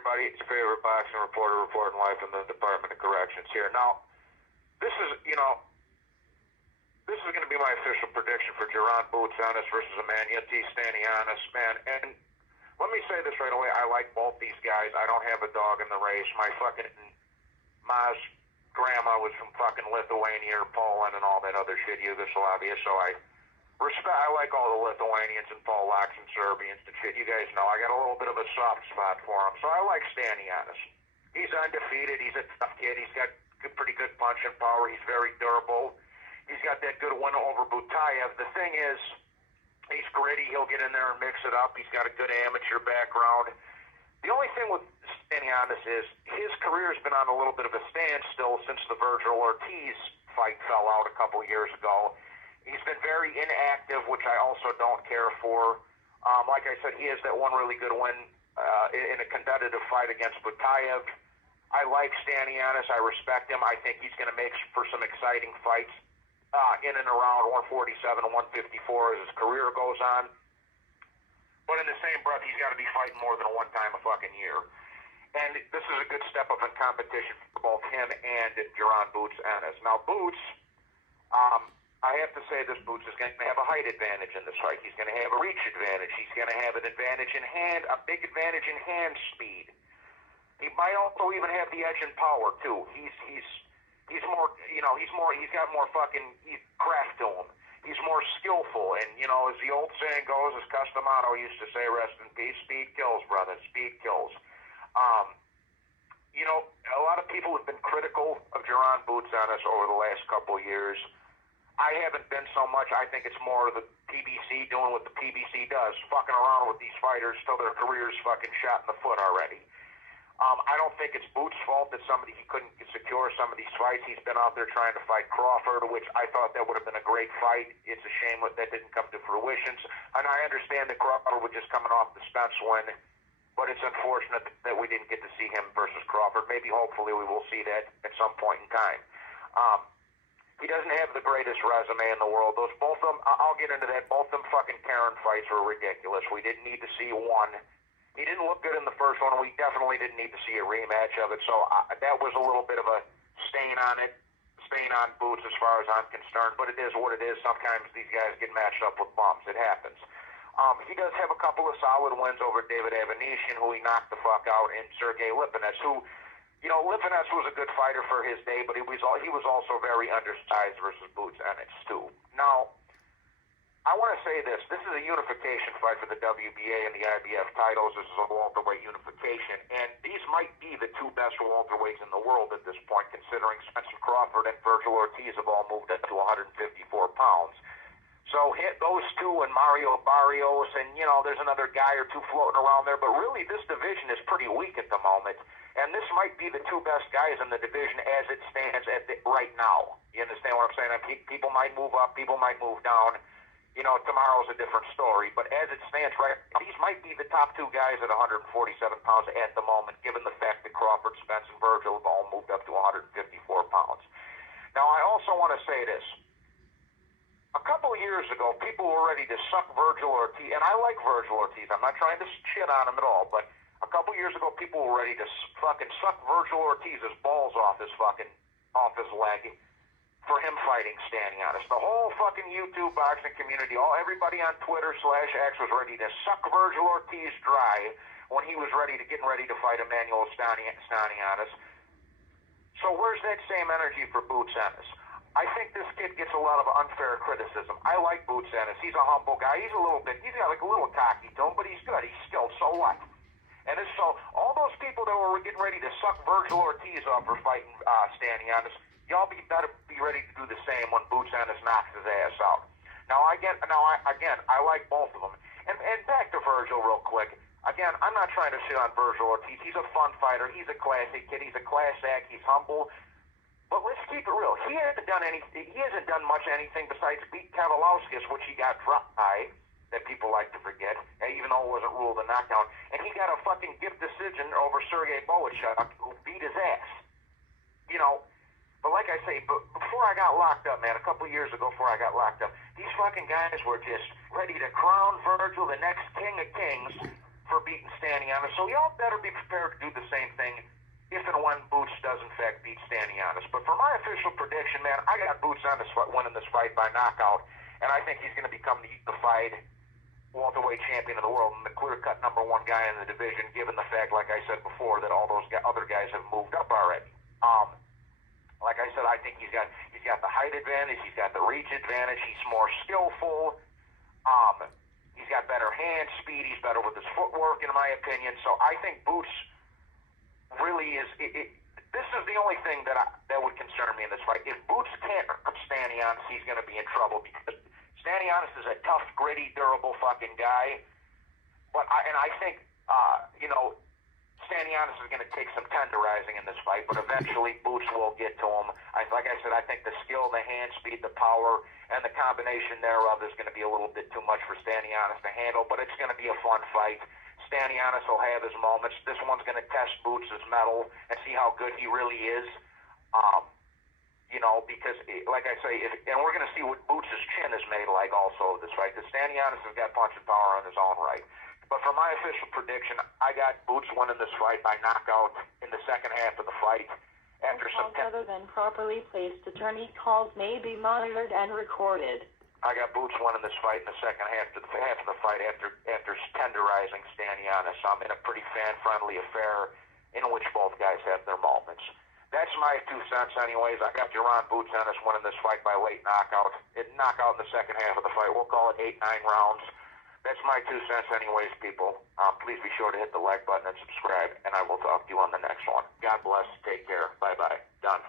everybody. It's your favorite boxing reporter reporting live from the Department of Corrections here. Now, this is going to be my official prediction for Jaron Ennis versus Eimantas Stanionis, man. And let me say this right away. I like both these guys. I don't have a dog in the race. My fucking Ma's grandma was from fucking Lithuania or Poland and all that other shit, Yugoslavia, so I like all the Lithuanians and Polacks and Serbians and shit. You guys know I got a little bit of a soft spot for him. So I like Stanionis. He's undefeated. He's a tough kid. He's got pretty good punching power. He's very durable. He's got that good win over Butayev. The thing is, he's gritty. He'll get in there and mix it up. He's got a good amateur background. The only thing with Stanionis is his career has been on a little bit of a standstill since the Virgil Ortiz fight fell out a couple years ago. He's been very inactive, which I also don't care for. Like I said, he has that one really good win in a competitive fight against Butayev. I like Stanionis. I respect him. I think he's going to make for some exciting fights in and around 147 and 154 as his career goes on. But in the same breath, he's got to be fighting more than one time a fucking year. And this is a good step up in competition for both him and Jaron Ennis. Now, Boots... I have to say this Boots is going to have a height advantage in this fight. He's going to have a reach advantage. He's going to have an advantage in hand, a big advantage in hand speed. He might also even have the edge in power too. He's more, he's got more fucking craft to him. He's more skillful, and as the old saying goes, as Customato used to say, rest in peace, speed kills, brother, speed kills. A lot of people have been critical of Jaron Ennis over the last couple of years. I haven't been so much. I think it's more the PBC doing what the PBC does, fucking around with these fighters till their careers fucking shot in the foot already. I don't think it's Boots' fault that he couldn't secure some of these fights. He's been out there trying to fight Crawford, which I thought that would have been a great fight. It's a shame that didn't come to fruition. And I understand that Crawford was just coming off the Spence win, but it's unfortunate that we didn't get to see him versus Crawford. Maybe, hopefully, we will see that at some point in time. He doesn't have the greatest resume in the world. Both of them, I'll get into that. Both of them fucking Karen fights were ridiculous. We didn't need to see one. He didn't look good in the first one, and we definitely didn't need to see a rematch of it. So that was a little bit of a stain on Boots as far as I'm concerned. But it is what it is. Sometimes these guys get matched up with bums. It happens. He does have a couple of solid wins over David Avanesyan, who he knocked the fuck out, and Sergey Lipinets, who... Lipinets was a good fighter for his day, but he was also very undersized versus Ennis too. Now, I want to say this. This is a unification fight for the WBA and the IBF titles. This is a welterweight unification, and these might be the two best welterweights in the world at this point, considering Spencer Crawford and Virgil Ortiz have all moved up to 154 pounds. So hit those two and Mario Barrios, and there's another guy or two floating around there, but really this division is pretty weak at the moment. And this might be the two best guys in the division as it stands right now. You understand what I'm saying? People might move up, people might move down. Tomorrow's a different story. But as it stands right now, these might be the top two guys at 147 pounds at the moment, given the fact that Crawford, Spence, and Virgil have all moved up to 154 pounds. Now, I also want to say this. A couple of years ago, people were ready to suck Virgil Ortiz, and I like Virgil Ortiz. I'm not trying to shit on him at all, but a couple years ago, people were ready to fucking suck Virgil Ortiz's balls off his leg for him fighting Stanionis. The whole fucking YouTube boxing community, everybody on Twitter /X was ready to suck Virgil Ortiz dry when he was getting ready to fight Emmanuel Stanionis. So where's that same energy for Ennis? I think this kid gets a lot of unfair criticism. I like Ennis. He's a humble guy. He's got like a little cocky to him, but he's good. He's skilled. So what? And so all those people that were getting ready to suck Virgil Ortiz off for fighting Stanionis, y'all better be ready to do the same when Ennis knocks his ass out. Now I like both of them. And back to Virgil real quick. Again, I'm not trying to shit on Virgil Ortiz. He's a fun fighter. He's a classy kid. He's a class act. He's humble. But let's keep it real. He hasn't done much anything besides beat Kavalauskas, which he got dropped by. That people like to forget, even though it wasn't ruled a knockdown. And he got a fucking gift decision over Sergey Bohachuk, who beat his ass. But like I say, before I got locked up, man, a couple of years ago before I got locked up, these fucking guys were just ready to crown Virgil the next king of kings for beating Stanionis, so y'all better be prepared to do the same thing if and when Boots does in fact beat Stanionis. But for my official prediction, man, I got Boots on this winning this fight by knockout, and I think he's going to become the unified welterweight champion of the world and the clear-cut number one guy in the division, given the fact, like I said before, that all those other guys have moved up already. Like I said, I think he's got the height advantage, he's got the reach advantage, he's more skillful, he's got better hand speed, he's better with his footwork, in my opinion. So I think Boots really is. This is the only thing that would concern me in this fight. If Boots can't hurt Stanionis, he's going to be in trouble because Stanionis is a tough, gritty, durable fucking guy. But I think Stanionis is going to take some tenderizing in this fight, but eventually Boots will get to him. Like I said, I think the skill, the hand speed, the power, and the combination thereof is going to be a little bit too much for Stanionis to handle, but it's going to be a fun fight. Stanionis will have his moments. This one's going to test Boots' mettle and see how good he really is. Because, like I say, and we're going to see what Boots' chin is made like also this fight, because Stanionis has got punching power on his own right. But for my official prediction, I got Boots winning this fight by knockout in the second half of the fight. After some other than properly placed attorney calls may be monitored and recorded. I got Boots winning this fight in the second half of the fight after tenderizing Stanionis. I'm in a pretty fan-friendly affair in which both guys have their moments. That's my 2 cents anyways. I got Jaron Boots Ennis winning this fight by late knockout. Knockout in the second half of the fight. We'll call it 8-9 rounds. That's my 2 cents anyways, people. Please be sure to hit the like button and subscribe, and I will talk to you on the next one. God bless. Take care. Bye-bye. Done.